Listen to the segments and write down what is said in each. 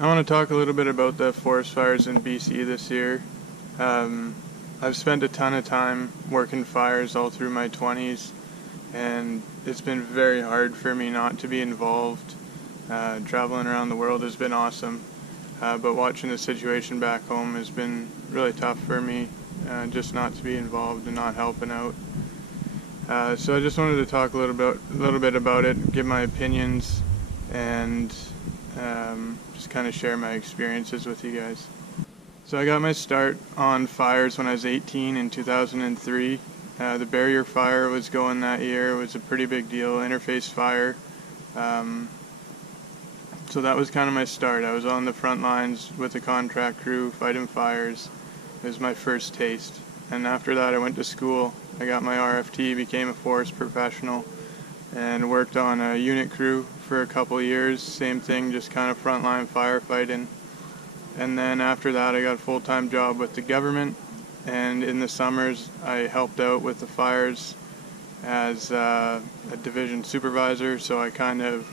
I want to talk a little bit about the forest fires in BC this year. I've spent a ton of time working fires all through my 20s, and it's been very hard for me not to be involved. Traveling around the world has been awesome, but watching the situation back home has been really tough for me, just not to be involved and not helping out. So I just wanted to talk a little bit about it, give my opinions, and just kind of share my experiences with you guys. So I got my start on fires when I was 18 in 2003. The barrier fire was going that year. It was a pretty big deal, interface fire. So that was kind of my start. I was on the front lines with the contract crew fighting fires. It was my first taste. And after that I went to school. I got my RFT, became a forest professional, and worked on a unit crew for a couple years. Same thing, just kind of frontline firefighting. And then after that I got a full-time job with the government, and in the summers I helped out with the fires as a division supervisor, so I kind of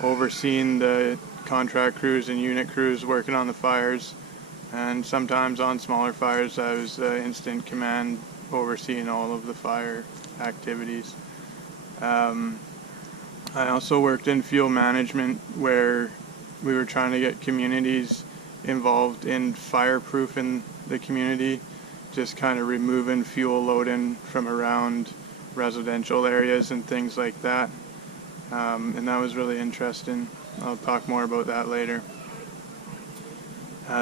overseen the contract crews and unit crews working on the fires, and sometimes on smaller fires I was instant command, overseeing all of the fire activities. I also worked in fuel management, where we were trying to get communities involved in fireproofing the community, just kind of removing fuel loading from around residential areas and things like that. And that was really interesting. I'll talk more about that later.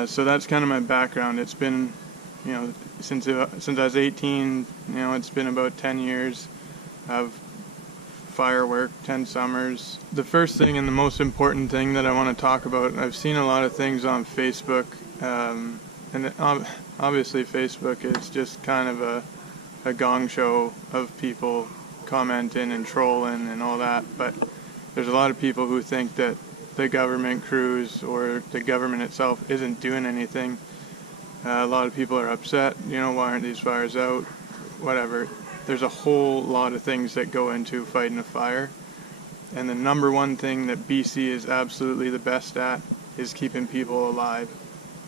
So that's kind of my background. It's been, since I was 18, it's been about 10 years of firework, 10 summers. The first thing and the most important thing that I want to talk about, I've seen a lot of things on Facebook, and obviously Facebook is just kind of a gong show of people commenting and trolling and all that, but there's a lot of people who think that the government crews or the government itself isn't doing anything. A lot of people are upset, why aren't these fires out, whatever. There's a whole lot of things that go into fighting a fire, and the number one thing that BC is absolutely the best at is keeping people alive.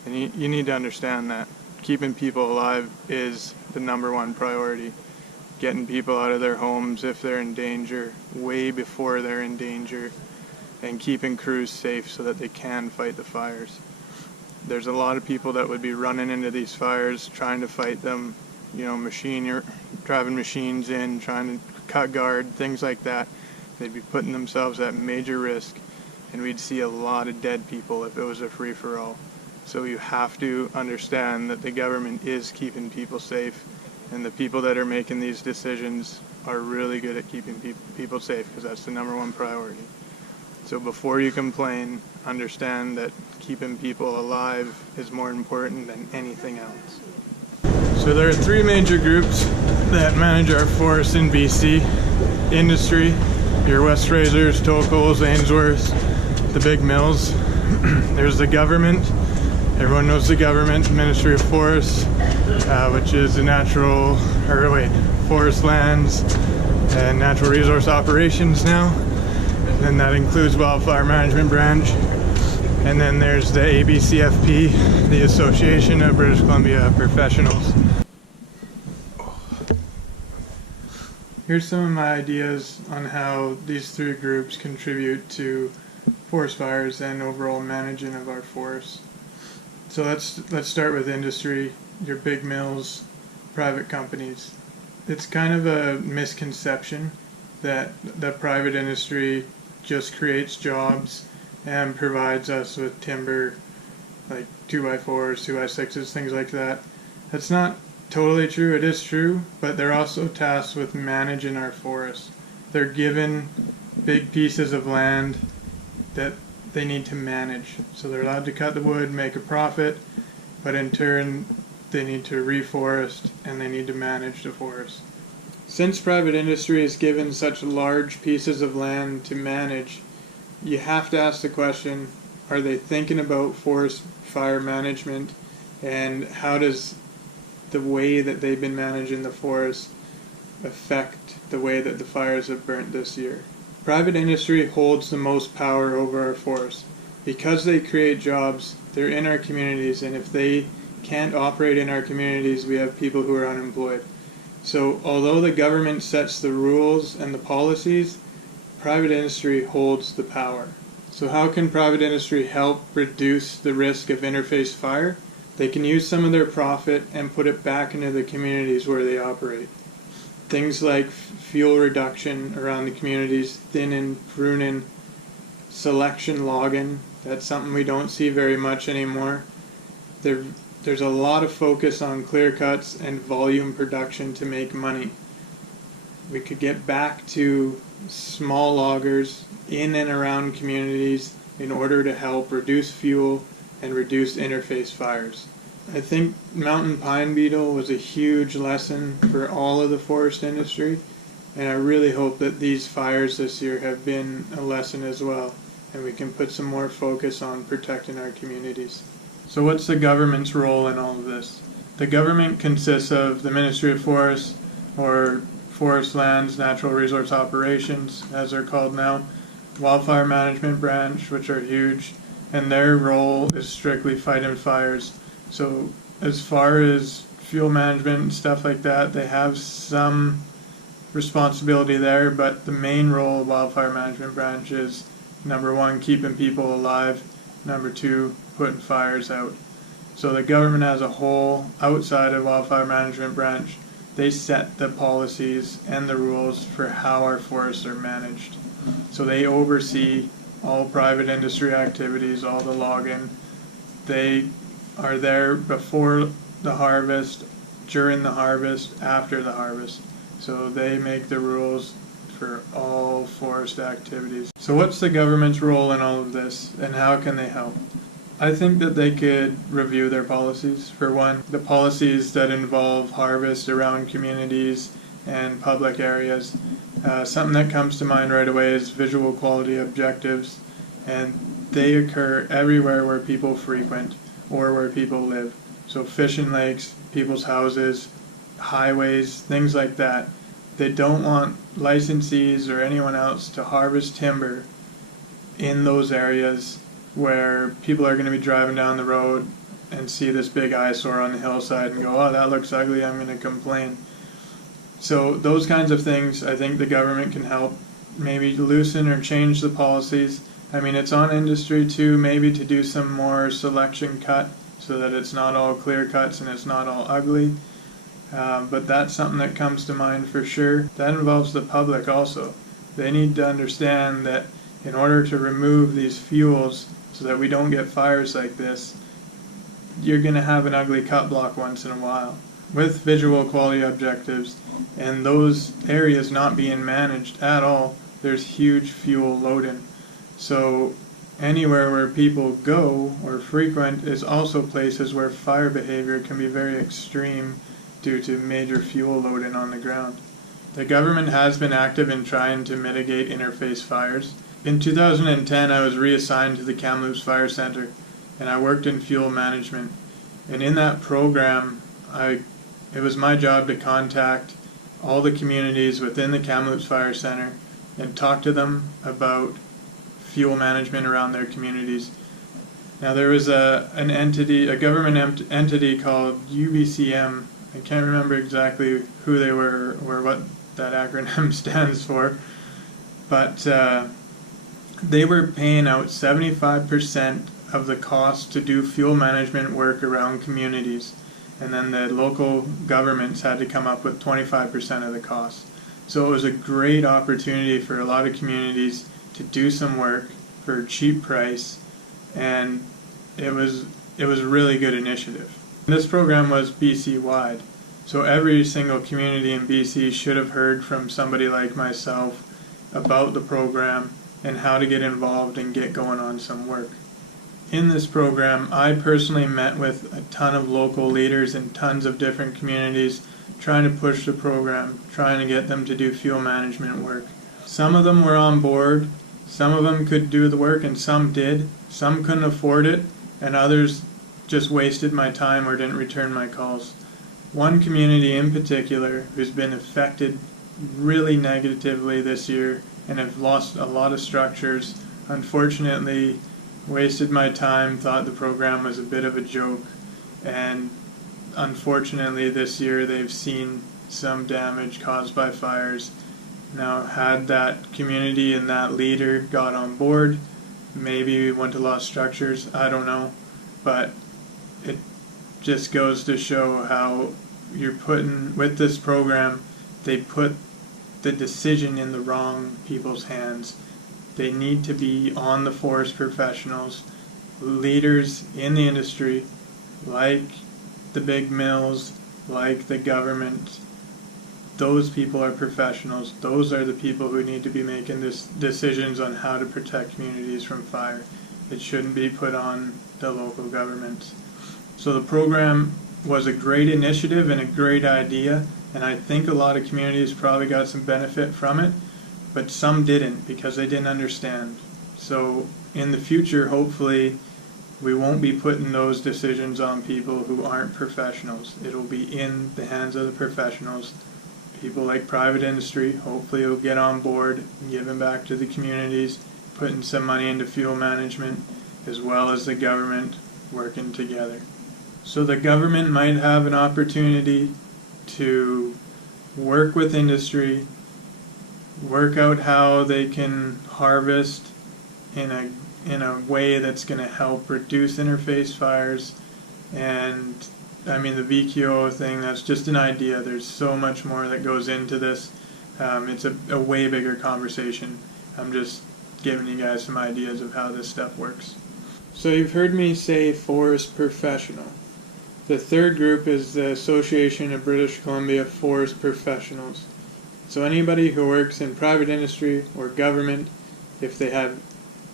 And you need to understand that. Keeping people alive is the number one priority. Getting people out of their homes if they're in danger, way before they're in danger, and keeping crews safe so that they can fight the fires. There's a lot of people that would be running into these fires, trying to fight them, driving machines in, trying to cut guard, things like that. They'd be putting themselves at major risk, and we'd see a lot of dead people if it was a free-for-all. So you have to understand that the government is keeping people safe, and the people that are making these decisions are really good at keeping people safe, because that's the number one priority. So before you complain, understand that keeping people alive is more important than anything else. So there are three major groups that manage our forests in BC. Industry, your West Frasers, Tocals, Ainsworths, the big mills. There's the government. Everyone knows the government, Ministry of Forests, which is the forest lands and natural resource operations now. And that includes Wildfire Management Branch. And then there's the ABCFP, the Association of British Columbia Professionals. Here's some of my ideas on how these three groups contribute to forest fires and overall managing of our forests. So let's start with industry, your big mills, private companies. It's kind of a misconception that the private industry just creates jobs and provides us with timber, like 2x4s, 2x6s, things like that. That's not totally true. It is true, but they're also tasked with managing our forests. They're given big pieces of land that they need to manage. So they're allowed to cut the wood, make a profit, but in turn they need to reforest and they need to manage the forest. Since private industry is given such large pieces of land to manage, you have to ask the question, are they thinking about forest fire management, and how does the way that they've been managing the forest affect the way that the fires have burnt this year? Private industry holds the most power over our forests. Because they create jobs, they're in our communities, and if they can't operate in our communities, we have people who are unemployed. So although the government sets the rules and the policies, private industry holds the power. So how can private industry help reduce the risk of interface fire? They can use some of their profit and put it back into the communities where they operate. Things like fuel reduction around the communities, thinning, pruning, selection logging. That's something we don't see very much anymore. There's a lot of focus on clear cuts and volume production to make money. We could get back to small loggers in and around communities in order to help reduce fuel and reduce interface fires. I think mountain pine beetle was a huge lesson for all of the forest industry, and I really hope that these fires this year have been a lesson as well, and we can put some more focus on protecting our communities. So what's the government's role in all of this? The government consists of the Ministry of Forests, or Forest Lands Natural Resource Operations, as they're called now, Wildfire Management Branch, which are huge, and their role is strictly fighting fires. So as far as fuel management and stuff like that, they have some responsibility there, but the main role of Wildfire Management Branch is, number one, keeping people alive, number two, putting fires out. So the government as a whole, outside of Wildfire Management Branch, they set the policies and the rules for how our forests are managed. So they oversee all private industry activities, all the logging. They are there before the harvest, during the harvest, after the harvest. So they make the rules for all forest activities. So what's the government's role in all of this, and how can they help? I think that they could review their policies. For one, the policies that involve harvest around communities and public areas. Something that comes to mind right away is visual quality objectives, and they occur everywhere where people frequent or where people live. So fishing lakes, people's houses, highways, things like that. They don't want licensees or anyone else to harvest timber in those areas where people are going to be driving down the road and see this big eyesore on the hillside and go, oh, that looks ugly, I'm going to complain. So those kinds of things, I think the government can help maybe loosen or change the policies. I mean, it's on industry too, maybe to do some more selection cut so that it's not all clear cuts and it's not all ugly. But that's something that comes to mind for sure. That involves the public also. They need to understand that in order to remove these fuels so that we don't get fires like this, you're going to have an ugly cut block once in a while. With visual quality objectives and those areas not being managed at all, there's huge fuel loading. So anywhere where people go or frequent is also places where fire behavior can be very extreme due to major fuel loading on the ground. The government has been active in trying to mitigate interface fires. In 2010, I was reassigned to the Kamloops Fire Center, and I worked in fuel management. And in that program, it was my job to contact all the communities within the Kamloops Fire Center and talk to them about fuel management around their communities. Now there was a government entity called UBCM. I can't remember exactly who they were or what that acronym stands for, but they were paying out 75% of the cost to do fuel management work around communities, and then the local governments had to come up with 25% of the cost. So it was a great opportunity for a lot of communities to do some work for a cheap price, and it was a really good initiative. This program was BC-wide, so every single community in BC should have heard from somebody like myself about the program and how to get involved and get going on some work. In this program, I personally met with a ton of local leaders in tons of different communities trying to push the program, trying to get them to do fuel management work. Some of them were on board, some of them could do the work, and some did. Some couldn't afford it, and others just wasted my time or didn't return my calls. One community in particular who's been affected really negatively this year and have lost a lot of structures, unfortunately, wasted my time, thought the program was a bit of a joke, and unfortunately this year they've seen some damage caused by fires. Now, had that community and that leader got on board, maybe we wouldn't have lost structures, I don't know, but it just goes to show how you're putting, with this program, they put the decision in the wrong people's hands. They need to be on the forest professionals, leaders in the industry, like the big mills, like the government. Those people are professionals. Those are the people who need to be making decisions on how to protect communities from fire. It shouldn't be put on the local governments. So the program was a great initiative and a great idea, and I think a lot of communities probably got some benefit from it, but some didn't because they didn't understand. So in the future, hopefully, we won't be putting those decisions on people who aren't professionals. It'll be in the hands of the professionals. People like private industry, hopefully will get on board and giving back to the communities, putting some money into fuel management, as well as the government working together. So the government might have an opportunity to work with industry, work out how they can harvest in a way that's going to help reduce interface fires. And I mean, the VQO thing, that's just an idea. There's so much more that goes into this. It's a way bigger conversation. I'm just giving you guys some ideas of how this stuff works. So you've heard me say forest professional. The third group is the Association of British Columbia Forest Professionals. So anybody who works in private industry or government, if they have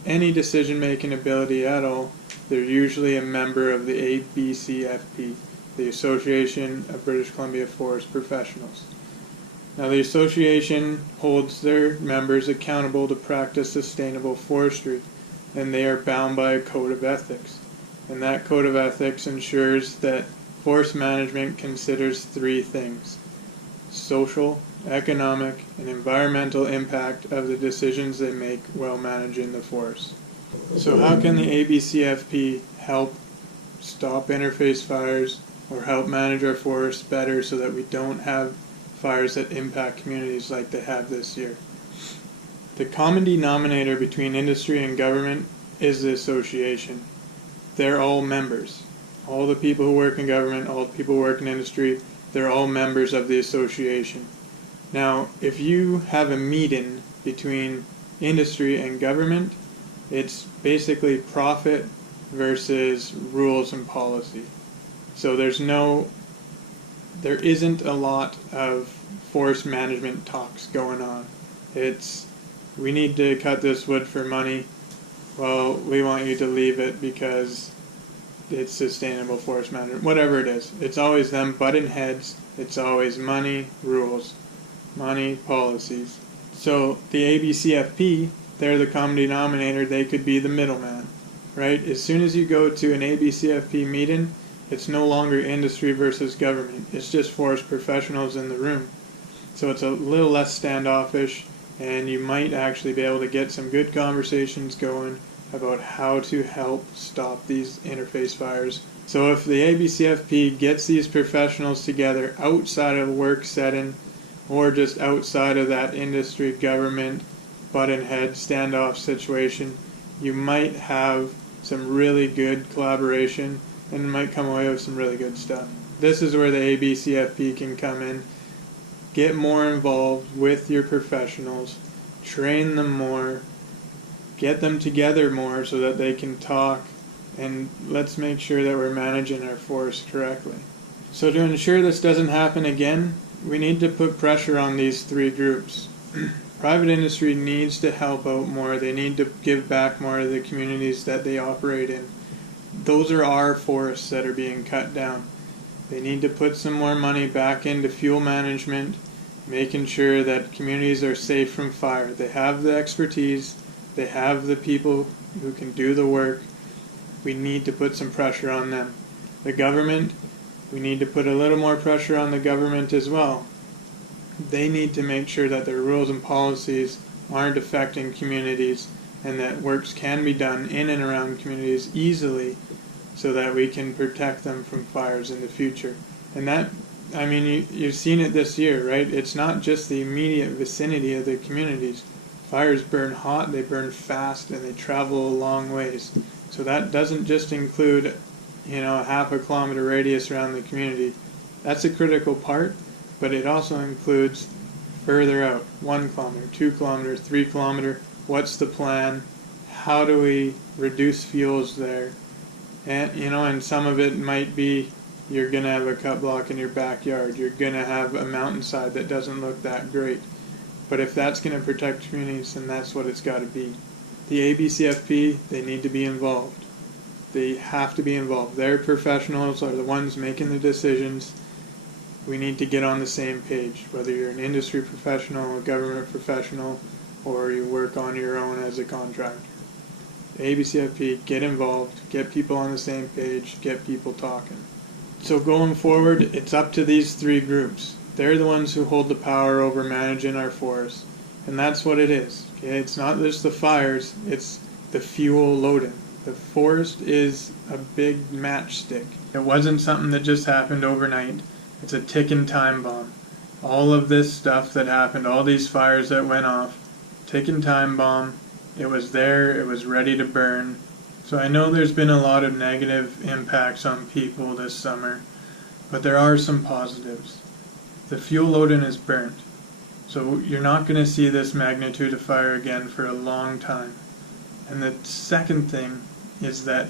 any decision-making ability at all, they're usually a member of the ABCFP, the Association of British Columbia Forest Professionals. Now, the association holds their members accountable to practice sustainable forestry, and they are bound by a code of ethics. And that code of ethics ensures that forest management considers three things: social, economic, and environmental impact of the decisions they make while managing the forest. So how can the ABCFP help stop interface fires or help manage our forests better so that we don't have fires that impact communities like they have this year? The common denominator between industry and government is the association. They're all members. All the people who work in government, all the people who work in industry, they're all members of the association. Now, if you have a meeting between industry and government, it's basically profit versus rules and policy. So there isn't a lot of forest management talks going on. It's, we need to cut this wood for money. Well, we want you to leave it because it's sustainable forest management. Whatever it is. It's always them butting heads. It's always money, rules, money, policies. So the ABCFP, they're the common denominator. They could be the middleman, right? As soon as you go to an ABCFP meeting, it's no longer industry versus government. It's just forest professionals in the room. So it's a little less standoffish, and you might actually be able to get some good conversations going about how to help stop these interface fires. So if the ABCFP gets these professionals together outside of a work setting, or just outside of that industry government button head standoff situation, you might have some really good collaboration and might come away with some really good stuff. This is where the ABCFP can come in, get more involved with your professionals, train them more, get them together more so that they can talk, and let's make sure that we're managing our forest correctly. So to ensure this doesn't happen again, we need to put pressure on these three groups. Private industry needs to help out more. They need to give back more to the communities that they operate in. Those are our forests that are being cut down. They need to put some more money back into fuel management, making sure that communities are safe from fire. They have the expertise. They have the people who can do the work. We need to put some pressure on them. The government, we need to put a little more pressure on the government as well. They need to make sure that their rules and policies aren't affecting communities and that works can be done in and around communities easily so that we can protect them from fires in the future. And that, I mean, you've seen it this year, right? It's not just the immediate vicinity of the communities. Fires burn hot, they burn fast, and they travel a long ways. So that doesn't just include, a half a kilometer radius around the community. That's a critical part, but it also includes further out, 1 kilometer, 2 kilometers, 3 kilometer. What's the plan? How do we reduce fuels there? And, and some of it might be you're going to have a cut block in your backyard. You're going to have a mountainside that doesn't look that great. But if that's going to protect communities, then that's what it's got to be. The ABCFP, they need to be involved. They have to be involved. Their professionals are the ones making the decisions. We need to get on the same page, whether you're an industry professional, a government professional, or you work on your own as a contractor. The ABCFP, get involved, get people on the same page, get people talking. So going forward, it's up to these 3 groups. They're the ones who hold the power over managing our forests. And that's what it is. Okay? It's not just the fires, it's the fuel loading. The forest is a big matchstick. It wasn't something that just happened overnight. It's a ticking time bomb. All of this stuff that happened, all these fires that went off, ticking time bomb, it was there, it was ready to burn. So I know there's been a lot of negative impacts on people this summer, but there are some positives. The fuel loading is burnt, so you're not going to see this magnitude of fire again for a long time. And the second thing is that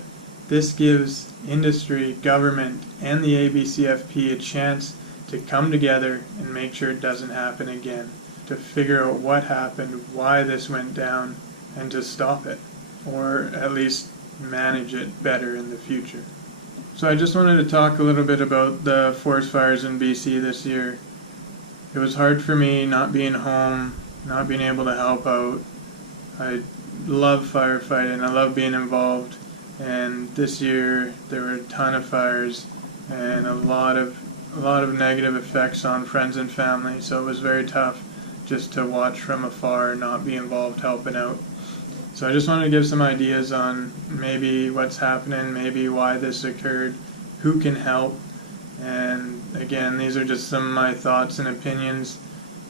this gives industry, government, and the ABCFP a chance to come together and make sure it doesn't happen again, to figure out what happened, why this went down, and to stop it, or at least manage it better in the future. So I just wanted to talk a little bit about the forest fires in BC this year. It was hard for me not being home, not being able to help out. I love firefighting, I love being involved, and this year there were a ton of fires and a lot of negative effects on friends and family, so it was very tough just to watch from afar, not be involved helping out. So I just wanted to give some ideas on maybe what's happening, maybe why this occurred, who can help, and again, these are just some of my thoughts and opinions.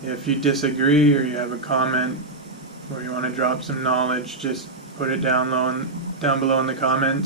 If you disagree or you have a comment or you want to drop some knowledge, just put it down below in the comments.